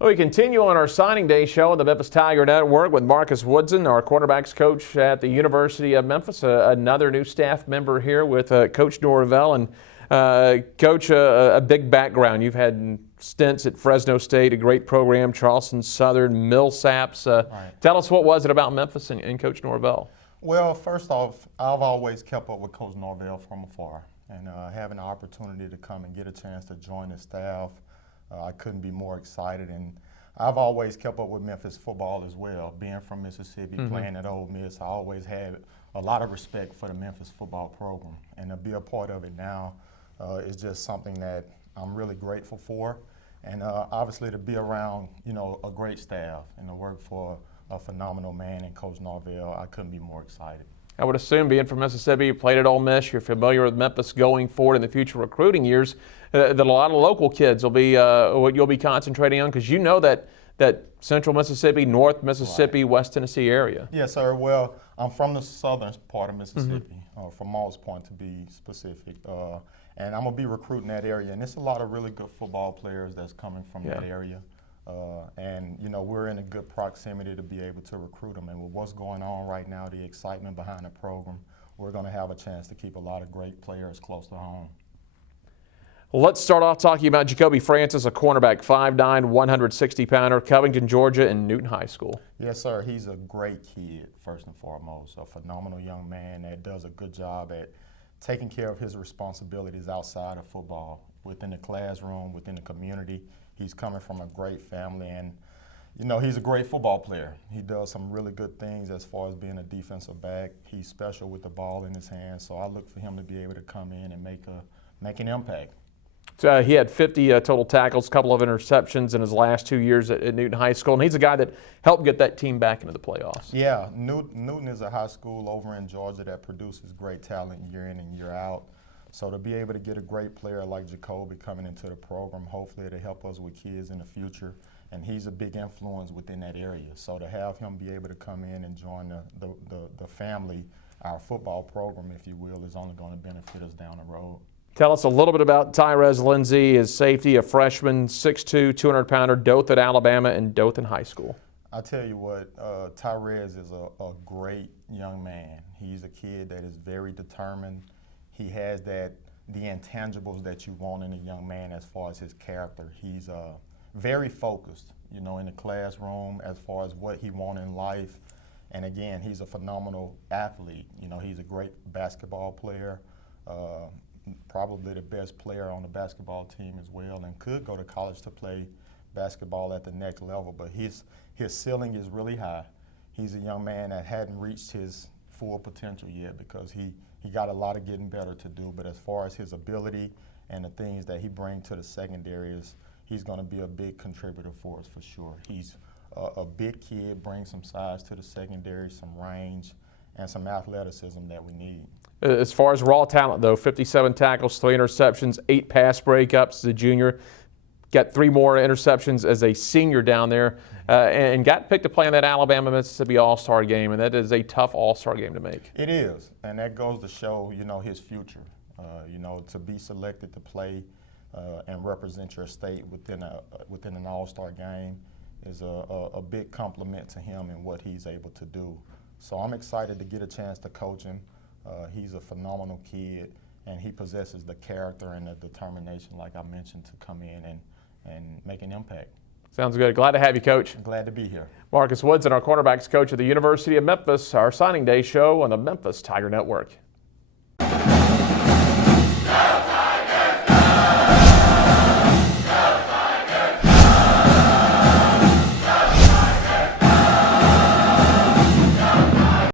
Well, we continue on our signing day show on the Memphis Tiger Network with Marcus Woodson, our quarterbacks coach at the University of Memphis. Another new staff member here with Coach Norvell. And Coach, a big background. You've had stints at Fresno State, a great program, Charleston Southern, Millsaps. Right. Tell us, what was it about Memphis and Coach Norvell? Well, first off, I've always kept up with Coach Norvell from afar. And having the opportunity to come and get a chance to join the staff, I couldn't be more excited. And I've always kept up with Memphis football as well. Being from Mississippi, playing at Ole Miss, I always had a lot of respect for the Memphis football program. And to be a part of it now is just something that I'm really grateful for. And obviously to be around, a great staff and to work for a phenomenal man in Coach Norvell, I couldn't be more excited. I would assume, being from Mississippi, you played at Ole Miss, you're familiar with Memphis going forward in the future recruiting years, that a lot of local kids will be what you'll be concentrating on, because you know that Central Mississippi, North Mississippi, right, West Tennessee area. Yes, sir. Well, I'm from the southern part of Mississippi, from Mauls Point to be specific, and I'm going to be recruiting that area. And there's a lot of really good football players that's coming from that area. And we're in a good proximity to be able to recruit them. And with what's going on right now, the excitement behind the program, we're going to have a chance to keep a lot of great players close to home. Well, let's start off talking about Jacoby Francis, a cornerback, 5'9", 160-pounder, Covington, Georgia, and Newton High School. Yes, sir. He's a great kid, first and foremost. A phenomenal young man that does a good job at taking care of his responsibilities outside of football, within the classroom, within the community. He's coming from a great family, and he's a great football player. He does some really good things as far as being a defensive back. He's special with the ball in his hands, so I look for him to be able to come in and make an impact. So, he had 50 total tackles, a couple of interceptions in his last 2 years at Newton High School, and he's a guy that helped get that team back into the playoffs. Yeah, Newton is a high school over in Georgia that produces great talent year in and year out. So to be able to get a great player like Jacoby coming into the program, hopefully it'll help us with kids in the future. And he's a big influence within that area. So to have him be able to come in and join the family, our football program, if you will, is only going to benefit us down the road. Tell us a little bit about Tyrez Lindsey, his safety, a freshman, 6'2", 200-pounder, Dothan, Alabama, and Dothan High School. I tell you what, Tyrez is a great young man. He's a kid that is very determined. He has the intangibles that you want in a young man as far as his character. He's very focused, in the classroom as far as what he wants in life. And again, he's a phenomenal athlete. He's a great basketball player, probably the best player on the basketball team as well, and could go to college to play basketball at the next level. But his ceiling is really high. He's a young man that hadn't reached his full potential yet because he got a lot of getting better to do. But as far as his ability and the things that he brings to the secondaries, he's going to be a big contributor for us for sure. He's a big kid, brings some size to the secondary, some range, and some athleticism that we need. As far as raw talent, though, 57 tackles, 3 interceptions, 8 pass breakups as a junior. Got 3 more interceptions as a senior down there, and got picked to play in that Alabama-Mississippi All-Star game, and that is a tough All-Star game to make. It is, and that goes to show, his future. To be selected to play and represent your state within an All-Star game is a big compliment to him and what he's able to do. So I'm excited to get a chance to coach him. He's a phenomenal kid, and he possesses the character and the determination, like I mentioned, to come in and make an impact. Sounds good. Glad to have you, Coach. Glad to be here. Marcus Woodson, our cornerbacks coach at the University of Memphis, our signing day show on the Memphis Tiger Network.